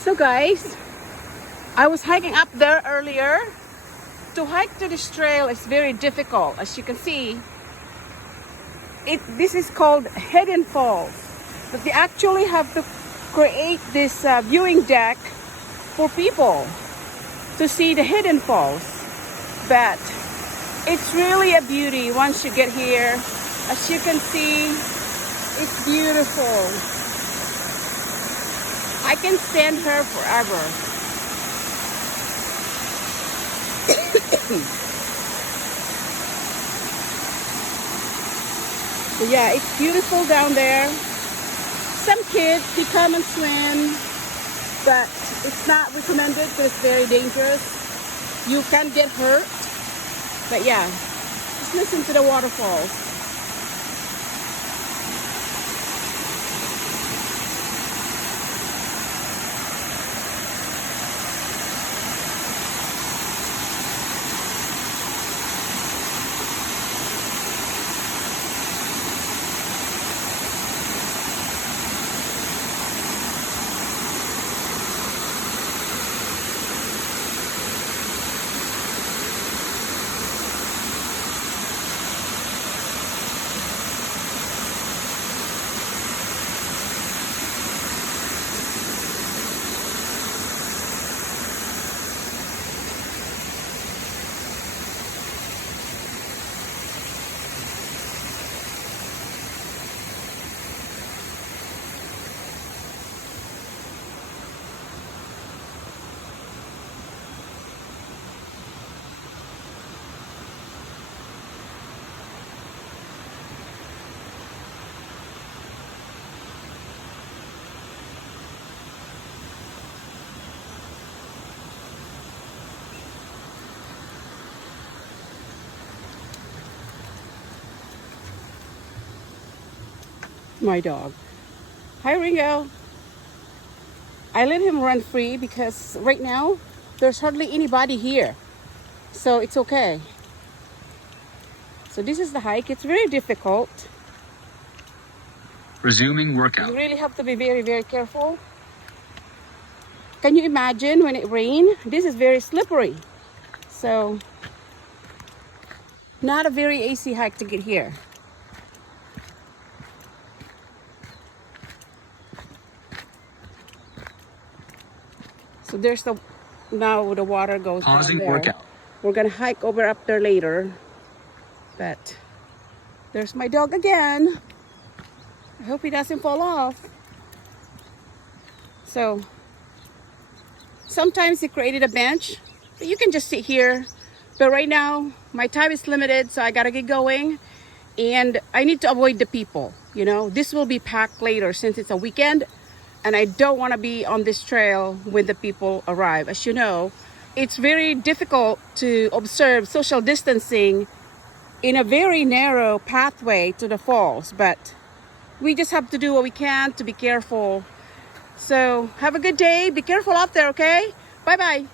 So guys, I was hiking up there earlier. To hike to this trail is very difficult. As you can see, this is called Hidden Falls. But they actually have to create this viewing deck for people to see the Hidden Falls. But it's really a beauty once you get here. As you can see, it's beautiful. I can stand here forever. So yeah, it's beautiful down there. Some kids, they come and swim, but it's not recommended because it's very dangerous. You can get hurt. But yeah, just listen to the waterfalls. My dog. Hi Ringo. I let him run free because right now there's hardly anybody here. So it's okay. So this is the hike. It's very difficult. Resuming workout. You really have to be very, very careful. Can you imagine when it rains? This is very slippery. So not a very easy hike to get here. So there's now the water goes Pausing down there. workout. We're gonna hike over up there later. But there's my dog again. I hope he doesn't fall off. So sometimes they created a bench, but you can just sit here. But right now my time is limited, so I gotta get going. And I need to avoid the people. You know, this will be packed later since it's a weekend. And I don't want to be on this trail when the people arrive. As you know, it's very difficult to observe social distancing in a very narrow pathway to the falls. But we just have to do what we can to be careful. So have a good day. Be careful out there, okay? Bye-bye.